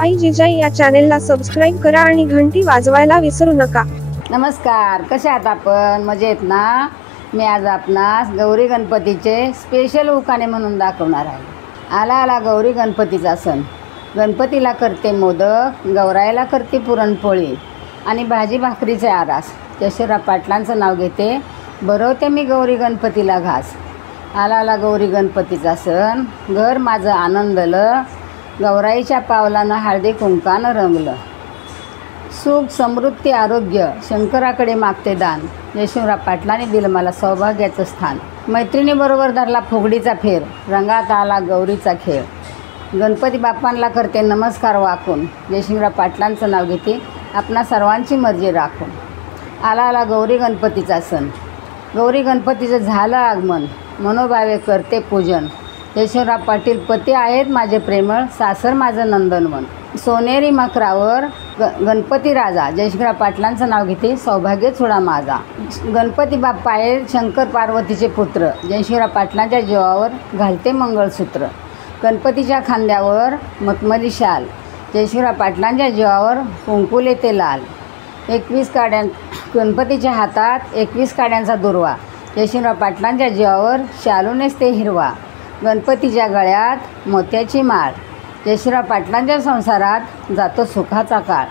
आई जिजाई या चॅनेलला सबस्क्राईब करा आणि घंटी वाजवायला विसरू नका। नमस्कार, कसे आहात आपण? मजेत ना? मी आज आपणास गौरी गणपतीचे स्पेशल उखाणे म्हणून दाखवणार आहे। आला आला गौरी गणपतीचा सण। गणपतीला करते मोदक, गौराईला करते पुरणपोळी आणि भाजी भाकरीचे आरास। यशोरा पाटलांचं नाव घेते, भरवते मी गौरी गणपतीला घास। आला आला गौरी गणपतीचा सण, घर माझं आनंदलं, गौराईच्या पावलानं हळदी कुंकानं रंगलं। सुख समृद्धी आरोग्य शंकराकडे मागते दान, यशोरा पाटलाने दिलं मला सौभाग्याचं स्थान। मैत्रिणीबरोबर धरला फुगडीचा फेर, रंगात आला गौरीचा खेळ। गणपती बाप्पांना करते नमस्कार वाकून, यशोरा पाटलांचं नाव घेते, आपणा सर्वांची मर्जी राखून। आला आला गौरी गणपतीचा सण, गौरी गणपतीचं झालं आगमन, मनोभावे करते पूजन। यशोरा पाटील पती आहेत माझे प्रेमळ, सासर माझं नंदनवन। सोनेरी मकरावर गणपती राजा, यशोरा पाटलांचं नाव घेते, सौभाग्य चुडा माझा। गणपती बाप्पा आहेत शंकर पार्वतीचे पुत्र, यशोरा पाटलांच्या जीवावर घालते मंगळसूत्र। गणपतीच्या खांद्यावर मखमली शाल, यशोरा पाटलांच्या जीवावर कुंकू येते लाल। 21 काड्या गणपतीच्या हातात 21 काड्यांचा दुर्वा, यशोरा पाटलांच्या जीवावर शालू नेसते हिरवा। गणपतीच्या गळ्यात मोत्याची माळ, यशोरा पाटलांच्या संसारात जातो सुखाचा काळ।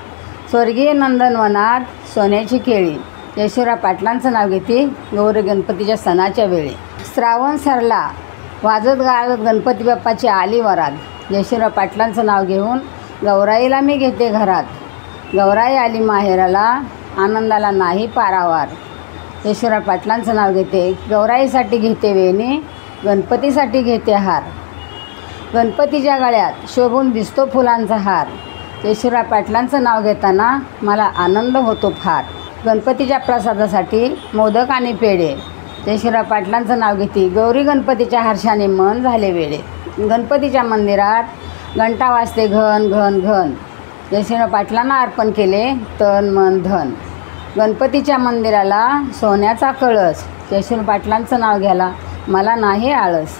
स्वर्गीय नंदनवनात सोन्याची केळी, यशोरा पाटलांचं नाव घेते, गौरी गणपतीच्या सणाच्या वेळी। श्रावण सरला वाजत गाजत गणपती बाप्पाची आली वरात, यशोरा पाटलांचं नाव घेऊन गौराईला मी घेते घरात। गौराई आली माहेराला, आनंदाला नाही पारावार, यशोरा पाटलांचं नाव घेते, गौराईसाठी घेते वेणी, गणपतीसाठी घेते हार। गणपतीच्या गळ्यात शोभून दिसतो फुलांचा हार, यशोरा पाटलांचं नाव घेताना मला आनंद होतो फार। गणपतीच्या प्रसादासाठी मोदक आणि पेढे, यशोरा पाटलांचं नाव घेते, गौरी गणपतीच्या हर्षाने मन झाले वेडे। गणपतीच्या मंदिरात घंटा वाजते घन घन घन, यशोरा पाटलांना अर्पण केले तन मन धन। गणपतीच्या मंदिराला सोन्याचा कळस, यशोरा पाटलांचं नाव घ्यायला मला नाही आळस।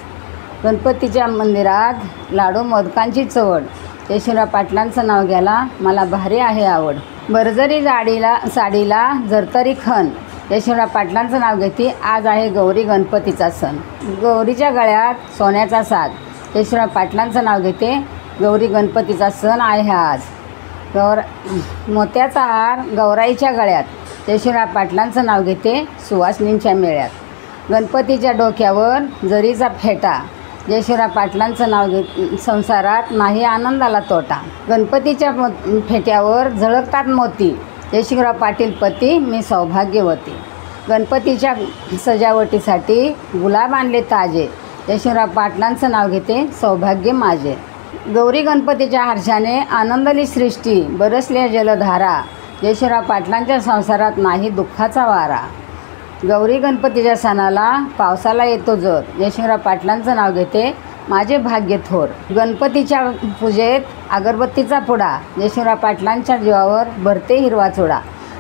गणपतीच्या मंदिरात लाडू मोदकांची चवड, यशोरा पाटलांचं नाव घ्यायला मला भारी आहे आवड। बरजरी साडीला जरतरी खण, यशोरा पाटलांचं नाव घेते, आज आहे गौरी गणपतीचा सण। गौरीच्या गळ्यात सोन्याचा साज, यशोरा पाटलांचं नाव घेते, गौरी गणपतीचा सण आहे आज। मोत्याचा हार गौराईच्या गळ्यात, यशोरा पाटलांचं नाव घेते, सुवासिनींच्या मेळ्यात। गणपतीच्या डोक्यावर जरीचा फेटा, यशोरा पाटलांचं नाव संसारात नाही आनंदाला तोटा। गणपतीच्या फेट्यावर झळकतात मोती, यशोरा पाटील पती मी सौभाग्यवती। गणपतीच्या सजावटीसाठी गुलाब आणले ताजे, यशोरा पाटलांचं नाव घेते, सौभाग्य माझे। गौरी गणपतीच्या हर्षाने आनंदली सृष्टी, बरसल्या जलधारा, यशोरा पाटलांच्या संसारात नाही दुःखाचा वारा। गौरी गणपतीच्या सणाला पावसाला येतो जोर, यशोरा पाटलांचं नाव घेते, माझे भाग्य थोर। गणपतीच्या पूजेत अगरबत्तीचा पुडा, यशोरा पाटलांच्या जीवावर भरते हिरवा चुडा।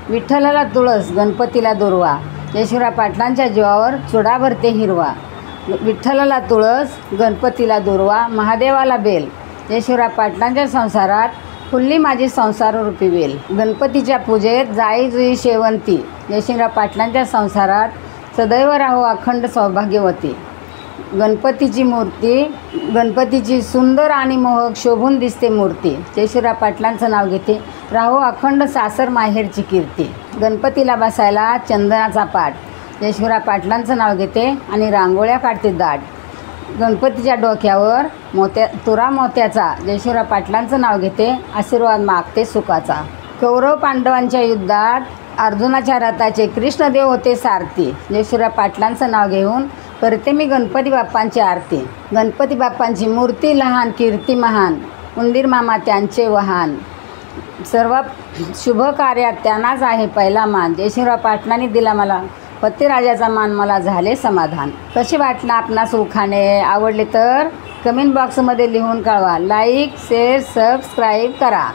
विठ्ठलाला तुळस गणपतीला दुर्वा, यशोरा पाटलांच्या जीवावर चुडा भरते हिरवा। विठ्ठलाला तुळस गणपतीला दुर्वा, महादेवाला बेल, यशोरा पाटलांच्या संसारात फुल्ली माझी संसाररूपी वेल। गणपतीच्या पूजेत जाई जुई शेवंती, यशोरा पाटलांच्या संसारात सदैव राहो अखंड सौभाग्यवती। गणपतीची सुंदर आणि मोहक शोभून दिसते मूर्ती, यशोरा पाटलांचं नाव घेते, राहो अखंड सासर माहेरची कीर्ती। गणपतीला बसायला चंदनाचा पाट, यशोरा पाटलांचं नाव घेते आणि रांगोळ्या काढते दाट। गणपतीच्या डोक्यावर तुरा मोत्याचा, यशोरा पाटलांचं नाव घेते, आशीर्वाद मागते सुखाचा। कौरव पांडवांच्या युद्धात अर्जुनाच्या रथाचे कृष्णदेव होते सारथी, यशोरा पाटलांचं नाव घेऊन करते मी गणपती बाप्पांची आरती। गणपती बाप्पांची मूर्ती लहान कीर्ती महान, उंदीर मामा त्यांचे वाहन। सर्व शुभ कार्यात त्यांनाच आहे पहिला मान, यशोरा पाटलांनी दिला मला पतिराजाचा मान, मला झाले समाधान। कसे वाटलं आपणास उखाणे? आवडले तर कमेंट बॉक्समध्ये लिहून कळवा। लाईक शेअर सबस्क्राईब करा।